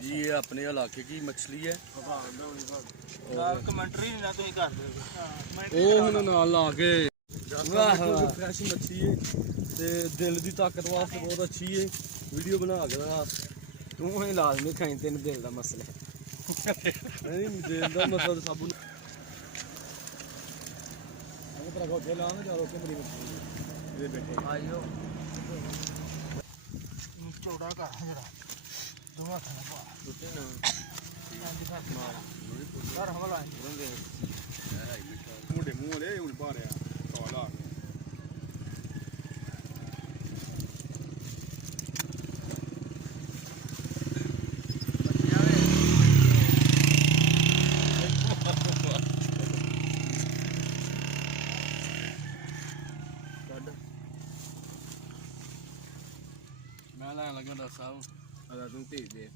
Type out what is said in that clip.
जी ये अपने इलाके की मछली है कमेंट्री ना तुम कर दो ਉਹ ਹੁਣ ਨਾਲ ਲਾ ਕੇ ਫਰੈਸ਼ ਮੱਛੀ ਹੈ ਤੇ ਦਿਲ ਦੀ ਤਾਕਤ ਵਾਸਤੇ ਬਹੁਤ ਅੱਛੀ ਹੈ ਵੀਡੀਓ ਬਣਾ ਕੇ ਨਾ ਤੂੰ ਹੀ ਲਾਜ਼ਮੀ ਖਾਈ ਤੈਨੂੰ ਦਿਲ ਦਾ ਮਸਲਾ ਨਹੀਂ ਦਿਲ ਦਾ ਮਸਲਾ ਤਾਂ ਸਭ ਨੂੰ ਅਗਰ ਤੇਰਾ ਗੋਡੇ ਲਾਉਂਦੇ ਜਾ ਰੋਕੇ ਮਰੀ ਮੱਛੀ ਇਹਦੇ ਬੈਠੇ ਆਇਓ ਚੌੜਾ ਕਰ ਜਰਾ ਦੋਵਾਂ ਥਾਂ ਪਾ ਦੁੱਤੇ ਨਾ ਯਾਰ ਹਮਲਾ ਆਉਂਦੇ ਮੁੰਡੇ ਮੂੰਹ ਵਾਲੇ ਹੁਣ ਪਾ ਰਿਆ ਕਾਲ ਆ ਮੈਂ ਲੈਣ ਲੱਗਾ ਦੱਸ ਸਾਹਿਬ ਅਗਰ ਤੂੰ ਭੇਜ ਦੇ